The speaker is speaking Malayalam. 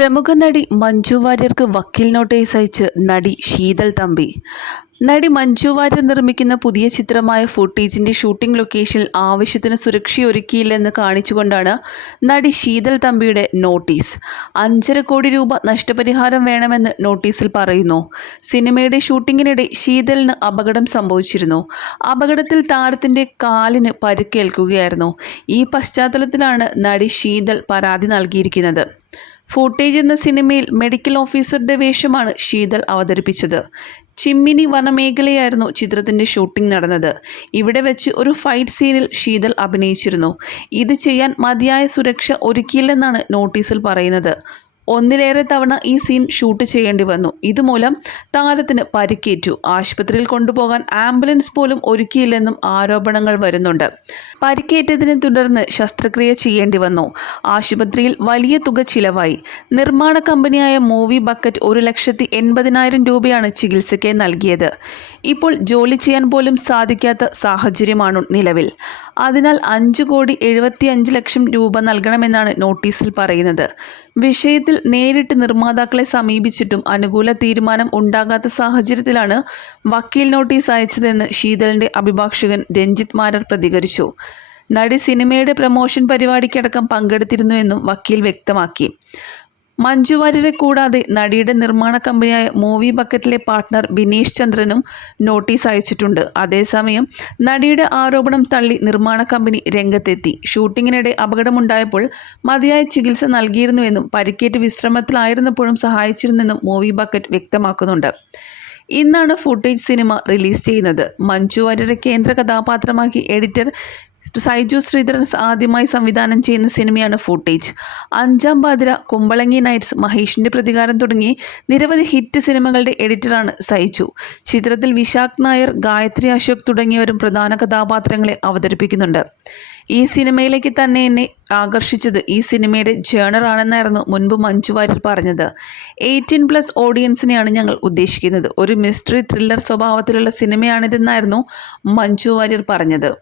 പ്രമുഖ നടി മഞ്ജു വാര്യർക്ക് വക്കീൽ നോട്ടീസ് അയച്ച് നടി ശീതൽ തമ്പി. നടി മഞ്ജു വാര്യർ നിർമ്മിക്കുന്ന പുതിയ ചിത്രമായ ഫുട്ടേജിന്റെ ഷൂട്ടിംഗ് ലൊക്കേഷനിൽ ആവശ്യത്തിന് സുരക്ഷയൊരുക്കിയില്ലെന്ന് കാണിച്ചുകൊണ്ടാണ് നടി ശീതൽ തമ്പിയുടെ നോട്ടീസ്. അഞ്ചര കോടി രൂപ നഷ്ടപരിഹാരം വേണമെന്ന് നോട്ടീസിൽ പറയുന്നു. സിനിമയുടെ ഷൂട്ടിങ്ങിനിടെ ശീതലിന് അപകടം സംഭവിച്ചിരുന്നു. അപകടത്തിൽ താരത്തിന്റെ കാലിന് പരുക്കേൽക്കുകയായിരുന്നു. ഈ പശ്ചാത്തലത്തിലാണ് നടി ശീതൽ പരാതി നൽകിയിരിക്കുന്നത്. ഫൂട്ടേജ് എന്ന സിനിമയിൽ മെഡിക്കൽ ഓഫീസറുടെ വേഷമാണ് ശീതൽ അവതരിപ്പിച്ചത്. ചിമ്മിനി വനമേഖലയായിരുന്നു ചിത്രത്തിന്റെ ഷൂട്ടിംഗ് നടന്നത്. ഇവിടെ വെച്ച് ഒരു ഫൈറ്റ് സീനിൽ ശീതൽ അഭിനയിച്ചിരുന്നു. ഇത് ചെയ്യാൻ മതിയായ സുരക്ഷ ഒരുക്കിയില്ലെന്നാണ് നോട്ടീസിൽ പറയുന്നത്. ഒന്നിലേറെ തവണ ഈ സീൻ ഷൂട്ട് ചെയ്യേണ്ടി വന്നു. ഇതുമൂലം താരത്തിന് പരിക്കേറ്റു. ആശുപത്രിയിൽ കൊണ്ടുപോകാൻ ആംബുലൻസ് പോലും ഒരുക്കിയില്ലെന്നും ആരോപണങ്ങൾ വരുന്നുണ്ട്. പരിക്കേറ്റതിനെ തുടർന്ന് ശസ്ത്രക്രിയ ചെയ്യേണ്ടി വന്നു. ആശുപത്രിയിൽ വലിയ തുക ചിലവായി. നിർമ്മാണ കമ്പനിയായ മൂവി ബക്കറ്റ് ഒരു ലക്ഷത്തി എൺപതിനായിരം രൂപയാണ് ചികിത്സയ്ക്ക് നൽകിയത്. ഇപ്പോൾ ജോലി ചെയ്യാൻ പോലും സാധിക്കാത്ത സാഹചര്യമാണ് നിലവിൽ. അതിനാൽ അഞ്ച് കോടി എഴുപത്തി അഞ്ച് ലക്ഷം രൂപ നൽകണമെന്നാണ് നോട്ടീസിൽ പറയുന്നത്. വിഷയത്തിൽ നേരിട്ട് നിർമ്മാതാക്കളെ സമീപിച്ചിട്ടും അനുകൂല തീരുമാനം ഉണ്ടാകാത്ത സാഹചര്യത്തിലാണ് വക്കീൽ നോട്ടീസ് അയച്ചതെന്ന് ശീതലിന്റെ അഭിഭാഷകൻ രഞ്ജിത് മാരർ പ്രതികരിച്ചു. നടി സിനിമയുടെ പ്രമോഷൻ പരിപാടിക്കടക്കം പങ്കെടുത്തിരുന്നുവെന്നും വക്കീൽ വ്യക്തമാക്കി. മഞ്ജു വാര്യരെ കൂടാതെ നടിയുടെ നിർമ്മാണ കമ്പനിയായ മൂവി ബക്കറ്റിലെ പാർട്ട്ണർ ബിനീഷ് ചന്ദ്രനും നോട്ടീസ് അയച്ചിട്ടുണ്ട്. അതേസമയം നടിയുടെ ആരോപണം തള്ളി നിർമ്മാണ കമ്പനി രംഗത്തെത്തി. ഷൂട്ടിങ്ങിനിടെ അപകടമുണ്ടായപ്പോൾ മതിയായ ചികിത്സ നൽകിയിരുന്നുവെന്നും പരിക്കേറ്റ് വിശ്രമത്തിലായിരുന്നപ്പോഴും സഹായിച്ചിരുന്നെന്നും മൂവി ബക്കറ്റ് വ്യക്തമാക്കുന്നുണ്ട്. ഇന്നാണ് ഫുട്ടേജ് സിനിമ റിലീസ് ചെയ്യുന്നത്. മഞ്ജു വാര്യരെ കേന്ദ്ര കഥാപാത്രമാക്കി എഡിറ്റർ സൈജു ശ്രീധരൻ ആദ്യമായി സംവിധാനം ചെയ്യുന്ന സിനിമയാണ് ഫൂട്ടേജ് അഞ്ചാം പാതിര കുമ്പളങ്ങി നൈറ്റ്സ് മഹേഷിന്റെ പ്രതികാരം തുടങ്ങി നിരവധി ഹിറ്റ് സിനിമകളുടെ എഡിറ്ററാണ് സൈജു ചിത്രത്തിൽ വിശാഖ് നായർ ഗായത്രി അശോക് തുടങ്ങിയവരും പ്രധാന കഥാപാത്രങ്ങളെ അവതരിപ്പിക്കുന്നുണ്ട്. ഈ സിനിമയിലേക്ക് തന്നെ എന്നെ ആകർഷിച്ചത് ഈ സിനിമയുടെ ജേണർ ആണെന്നായിരുന്നു മുൻപ് മഞ്ജു വാര്യർ പറഞ്ഞത്. എയ്റ്റീൻ പ്ലസ് ഓഡിയൻസിനെയാണ് ഞങ്ങൾ ഉദ്ദേശിക്കുന്നത്. ഒരു മിസ്റ്ററി ത്രില്ലർ സ്വഭാവത്തിലുള്ള സിനിമയാണിതെന്നായിരുന്നു മഞ്ജു വാര്യർ പറഞ്ഞത്.